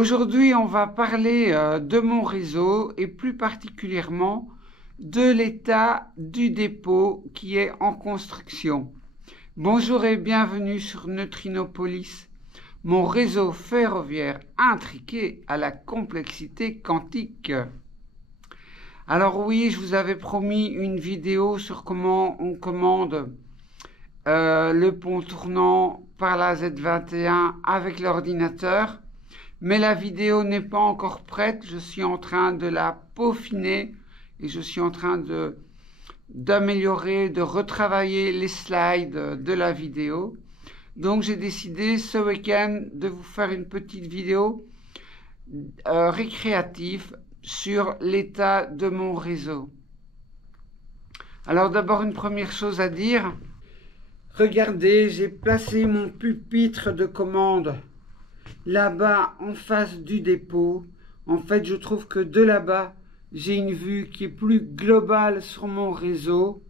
Aujourd'hui, on va parler de mon réseau et plus particulièrement de l'état du dépôt qui est en construction. Bonjour et bienvenue sur Neutrinopolis, mon réseau ferroviaire intriqué à la complexité quantique. Alors oui, je vous avais promis une vidéo sur comment on commande le pont tournant par la Z21 avec l'ordinateur. Mais la vidéo n'est pas encore prête, je suis en train de la peaufiner et je suis en train d'améliorer, de retravailler les slides de la vidéo. Donc j'ai décidé ce week-end de vous faire une petite vidéo récréative sur l'état de mon réseau. Alors d'abord une première chose à dire, regardez, j'ai placé mon pupitre de commande là-bas en face du dépôt. En fait, je trouve que de là-bas, j'ai une vue qui est plus globale sur mon réseau.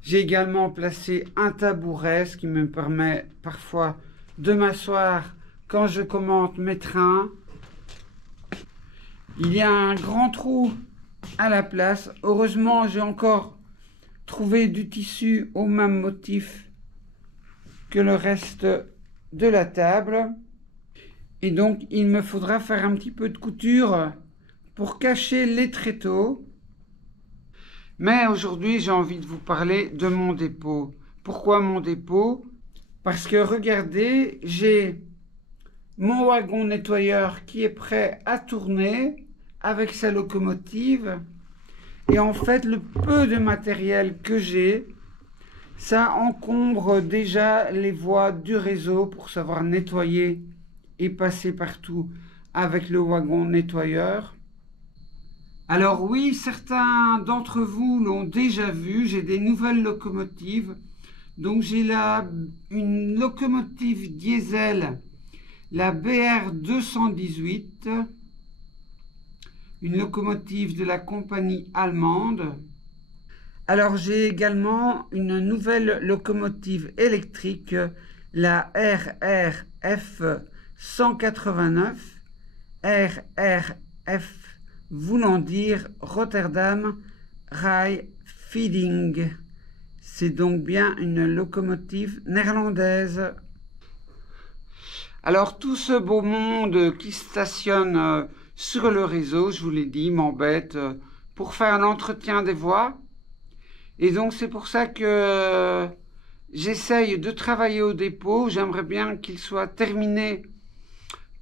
J'ai également placé un tabouret, ce qui me permet parfois de m'asseoir quand je commente mes trains. Il y a un grand trou à la place. Heureusement, j'ai encore trouvé du tissu au même motif que le reste de la table. Et donc, il me faudra faire un petit peu de couture pour cacher les tréteaux. Mais aujourd'hui, j'ai envie de vous parler de mon dépôt. Pourquoi mon dépôt? Parce que regardez, j'ai mon wagon nettoyeur qui est prêt à tourner avec sa locomotive. Et en fait, le peu de matériel que j'ai, ça encombre déjà les voies du réseau pour savoir nettoyer et passer partout avec le wagon nettoyeur. Alors oui, certains d'entre vous l'ont déjà vu, j'ai des nouvelles locomotives. Donc j'ai là une locomotive diesel, la BR 218, une locomotive de la compagnie allemande. Alors j'ai également une nouvelle locomotive électrique, la RRF 189, RRF voulant dire Rotterdam Rail Feeding. C'est donc bien une locomotive néerlandaise. Alors tout ce beau monde qui stationne sur le réseau, je vous l'ai dit, m'embête pour faire un entretien des voies. Et donc c'est pour ça que j'essaye de travailler au dépôt. J'aimerais bien qu'il soit terminé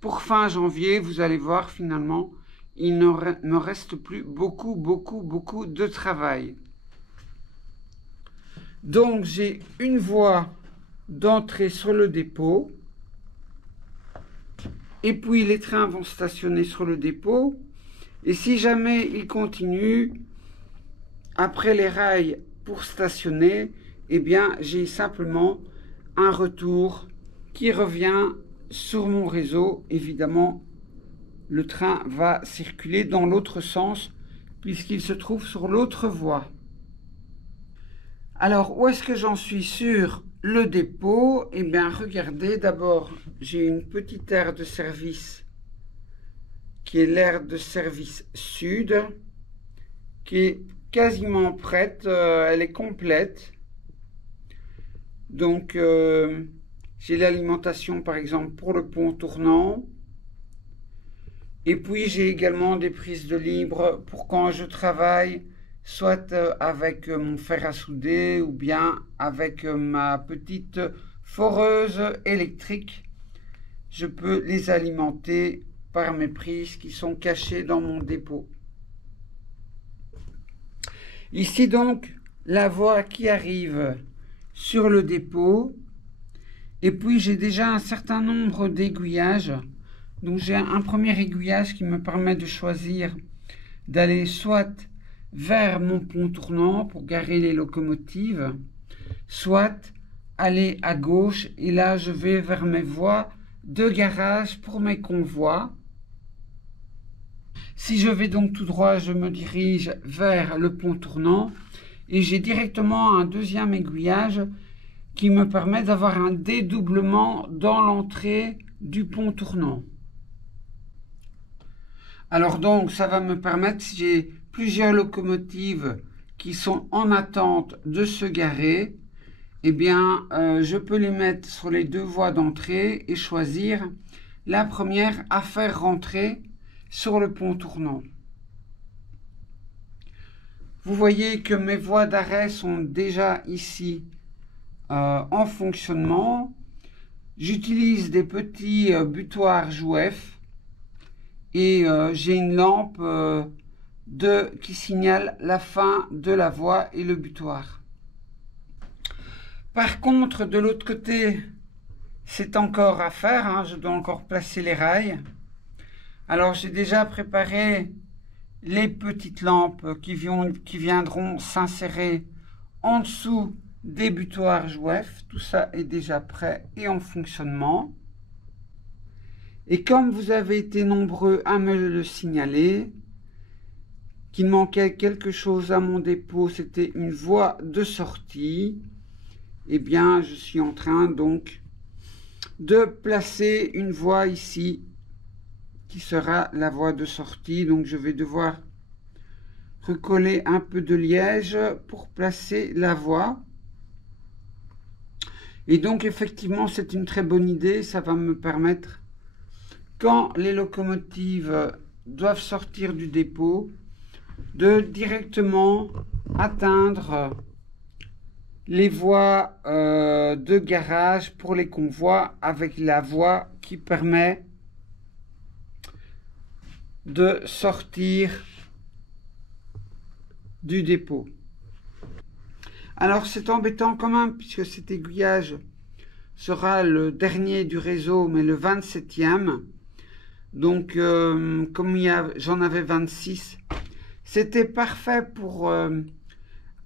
pour fin janvier. Vous allez voir, finalement, il ne me reste plus beaucoup de travail. Donc, j'ai une voie d'entrée sur le dépôt. Et puis, les trains vont stationner sur le dépôt. Et si jamais ils continuent, après les rails pour stationner, eh bien, j'ai simplement un retour qui revient sur mon réseau. Évidemment, le train va circuler dans l'autre sens puisqu'il se trouve sur l'autre voie. Alors, où est-ce que j'en suis sur le dépôt? Eh bien, regardez, d'abord, j'ai une petite aire de service qui est l'aire de service sud, qui est quasiment prête, elle est complète. Donc, j'ai l'alimentation, par exemple, pour le pont tournant. Et puis, j'ai également des prises de libre pour quand je travaille, soit avec mon fer à souder ou bien avec ma petite foreuse électrique. Je peux les alimenter par mes prises qui sont cachées dans mon dépôt. Ici, donc, la voie qui arrive sur le dépôt. Et puis j'ai déjà un certain nombre d'aiguillages. Donc j'ai un premier aiguillage qui me permet de choisir d'aller soit vers mon pont tournant pour garer les locomotives, soit aller à gauche et là je vais vers mes voies de garage pour mes convois. Si je vais donc tout droit, je me dirige vers le pont tournant et j'ai directement un deuxième aiguillage qui me permet d'avoir un dédoublement dans l'entrée du pont tournant. Alors donc, ça va me permettre, si j'ai plusieurs locomotives qui sont en attente de se garer, eh bien, je peux les mettre sur les deux voies d'entrée et choisir la première à faire rentrer sur le pont tournant. Vous voyez que mes voies d'arrêt sont déjà ici en fonctionnement. J'utilise des petits butoirs JOUEF et j'ai une lampe qui signale la fin de la voie et le butoir. Par contre, de l'autre côté, c'est encore à faire, hein, je dois encore placer les rails. Alors j'ai déjà préparé les petites lampes qui viendront s'insérer en dessous des butoirs JOUEF. Tout ça est déjà prêt et en fonctionnement. Et comme vous avez été nombreux à me le signaler, qu'il manquait quelque chose à mon dépôt, c'était une voie de sortie, eh bien je suis en train donc de placer une voie ici qui sera la voie de sortie. Donc je vais devoir recoller un peu de liège pour placer la voie. Et donc effectivement c'est une très bonne idée, ça va me permettre, quand les locomotives doivent sortir du dépôt, de directement atteindre les voies de garage pour les convois avec la voie qui permet de sortir du dépôt. Alors c'est embêtant quand même puisque cet aiguillage sera le dernier du réseau mais le 27e. Donc comme j'en avais 26, c'était parfait pour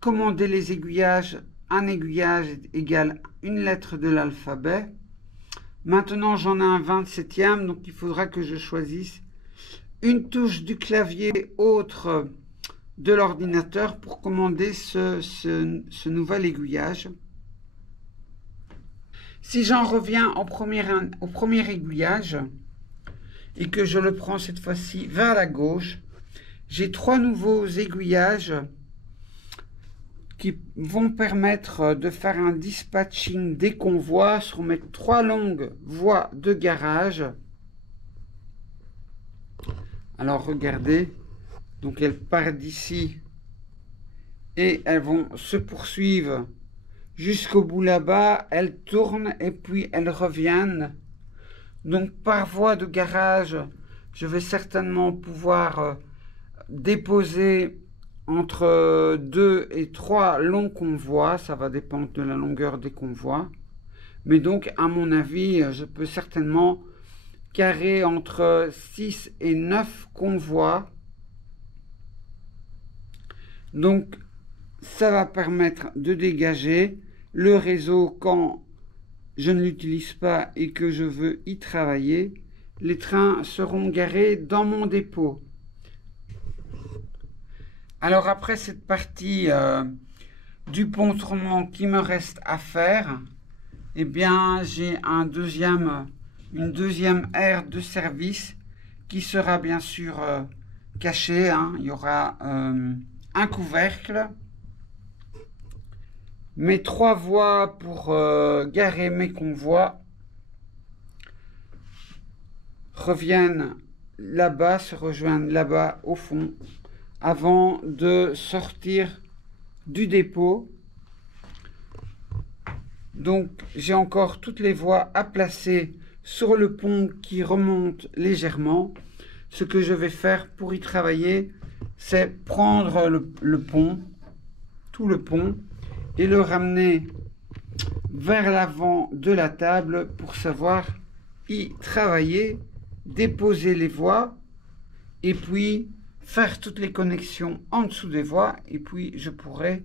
commander les aiguillages. Un aiguillage égale une lettre de l'alphabet. Maintenant j'en ai un 27e, donc il faudra que je choisisse une touche du clavier autre de l'ordinateur pour commander ce nouvel aiguillage. Si j'en reviens au premier aiguillage et que je le prends cette fois-ci vers la gauche, j'ai trois nouveaux aiguillages qui vont permettre de faire un dispatching des convois sur mes trois longues voies de garage. Alors regardez, donc elles partent d'ici et elles vont se poursuivre jusqu'au bout là-bas, elles tournent et puis elles reviennent. Donc par voie de garage, je vais certainement pouvoir déposer entre 2 et 3 longs convois, ça va dépendre de la longueur des convois. Mais donc à mon avis, je peux certainement carrer entre 6 et 9 convois. Donc ça va permettre de dégager le réseau quand je ne l'utilise pas et que je veux y travailler. Les trains seront garés dans mon dépôt. Alors après cette partie du pont tournant qui me reste à faire, eh bien j'ai une deuxième aire de service qui sera bien sûr cachée, hein. Il y aura un couvercle, mes trois voies pour garer mes convois reviennent là-bas, se rejoignent là-bas au fond, avant de sortir du dépôt. Donc j'ai encore toutes les voies à placer sur le pont qui remonte légèrement. Ce que je vais faire pour y travailler, c'est prendre le pont, tout le pont, et le ramener vers l'avant de la table pour savoir y travailler, déposer les voies et puis faire toutes les connexions en dessous des voies, et puis je pourrai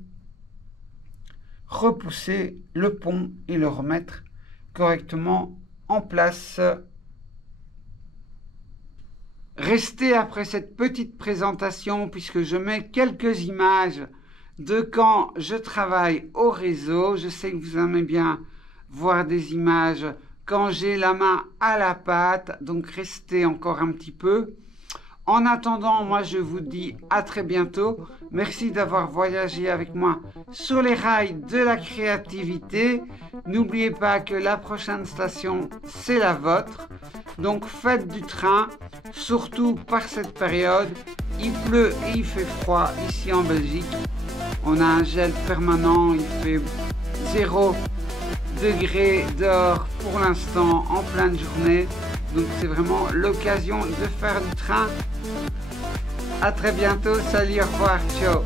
repousser le pont et le remettre correctement en place. Restez après cette petite présentation puisque je mets quelques images de quand je travaille au réseau. Je sais que vous aimez bien voir des images quand j'ai la main à la pâte, donc restez encore un petit peu. En attendant, moi je vous dis à très bientôt. Merci d'avoir voyagé avec moi sur les rails de la créativité. N'oubliez pas que la prochaine station, c'est la vôtre. Donc faites du train, surtout par cette période. Il pleut et il fait froid ici en Belgique. On a un gel permanent, il fait 0 degré dehors pour l'instant en pleine journée. Donc c'est vraiment l'occasion de faire du train. À très bientôt, salut, au revoir, ciao.